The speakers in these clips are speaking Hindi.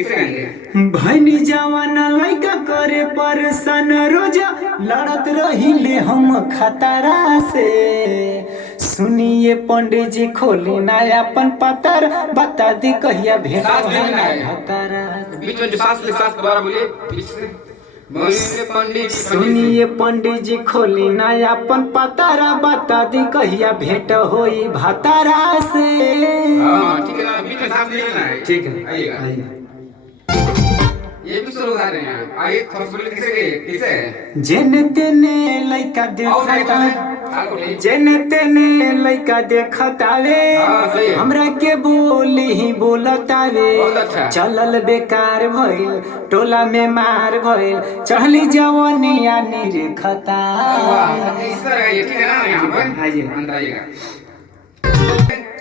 किसे गाएंगे? भैनी जवाना लइका करे परेशान रोजा लड़त रहिले हम खतरा से। सुनिए पंडित जी खोली ना अपन पतर बता दी कहिया भेंट सांस लेना है। खतरा। बीच में जो सांस ले सांस दोबारा बोलिए बीच से। सुनिए पंडित जी खोली ना अपन पतारा बता दी कहिया भेंट होई भतारा से। हाँ ठीक है ना, बीच में सांस लेना है। ठीक है आइएगा। आइए। ये भी शुरू कर रहे हैं। आइए थोड़ा बोलिए किसे जेने तेने लइका देखता जेने तेने लइका देखतावे हाँ, सही है। हमरा के बोली ही बोलतावे। बहुत अच्छा। चलल बेकार भइल टोला में मार भइल चढ़ली जवानिया निरखता। इस तरह आइए ठीक है ना, यहाँ पर आइए। अंदर आइएगा।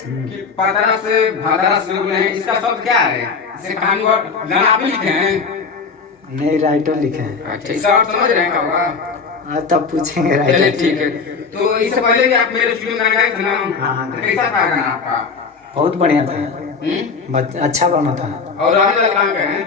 कि पतारा से भातारा से बोले हैं, इसका शब्द क्या है? इसे कहानी और गाना आप ही लिखे हैं? नहीं राइटर लिखे हैं। अच्छा, इसका अर्थ समझ रहे हैं क्या होगा? तब पूछेंगे चलिए राइटर। ठीक है। तो इससे पहले भी आप मेरे स्टूडियो में गाना गाए थे ना? हाँ, गाए। कैसा था गाना आपका? बहुत बढ़िया था। अच्छा बना था। और रहने वाले कहाँ के हैं?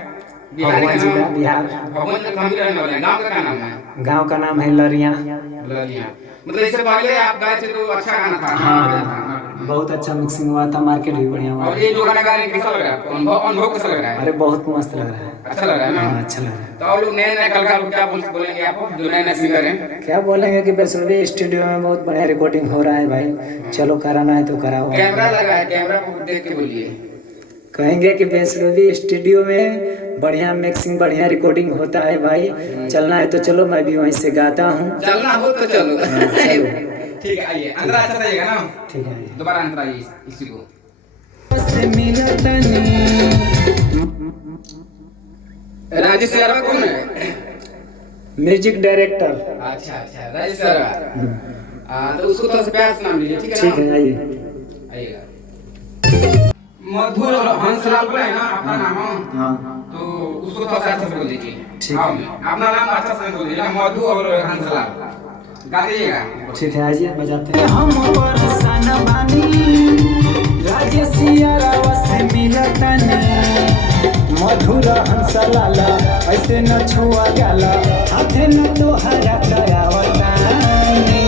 बिहार भगवान के जिला नाम? बिहार। भगवान जी हम भी रहने वाले हैं। गाँव का क्या नाम है? गांव का नाम है लरिया। ललिया। मतलब इससे पहले आप गाए थे तो अच्छा गाना था। हाँ बहुत अच्छा मिक्सिंग हुआ था, मार्केट भी बढ़िया हुआ। और ये जो गाना गा रहे हैं कैसा लग रहा है आपको? अनुभव कैसा लग रहा है? अरे बहुत मस्त लग रहा है। अच्छा लग रहा है ना? हाँ अच्छा लग रहा है। तो और लोग नए नए कलाकार को क्या बोलेंगे आप जो नए नए सिंगर हैं? क्या बोलेंगे कि वैष्णवी स्टूडियो में बहुत बढ़िया रिकॉर्डिंग हो रहा है भाई, चलो कराना है तो कराओ। कैमरा लगा है, कैमरा को देख के बोलिए। कहेंगे कि वैष्णवी स्टूडियो में बढ़िया मिक्सिंग बढ़िया रिकॉर्डिंग होता है भाई, चलना है तो चलो, मैं भी वहीं से गाता हूँ। चलना हो तो चलो। चलो ठीक है आइए अंदर अच्छा जाइएगा ना। ठीक है। दोबारा अंदर आइए इसी को। राजेश यादव कौन है? Music director. अच्छा अच्छा राजेश यादव। तो उसको थोड़ा सा प्यार से नाम लीजिए ठीक है ठीक है आइए। आइएगा। मधुर और हंसलाल बोला है ना अपना नाम? हाँ तो उसको थोड़ा सा अच्छा से बोल दीजिए। ठीक है। अपना नाम अच्छा से बोल दीजिए, मधु और हंसलाल गा दीजिएगा। ठीक है आइए बजाते हैं। हम परेशान बानी राजेशिया रावा से मिलतनी मधुर हंसलाला ऐसे न छुआ जाला हाथे न तोहरा दयावतानी।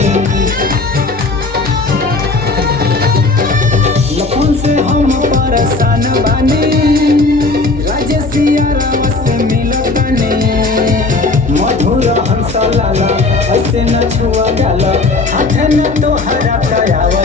लखन से हम परेशान बानी राजेशिया रावा से मिलतनी मधुर हंसलाला ऐसे न छुआ जाला हाथे न तोहरा दयावतानी।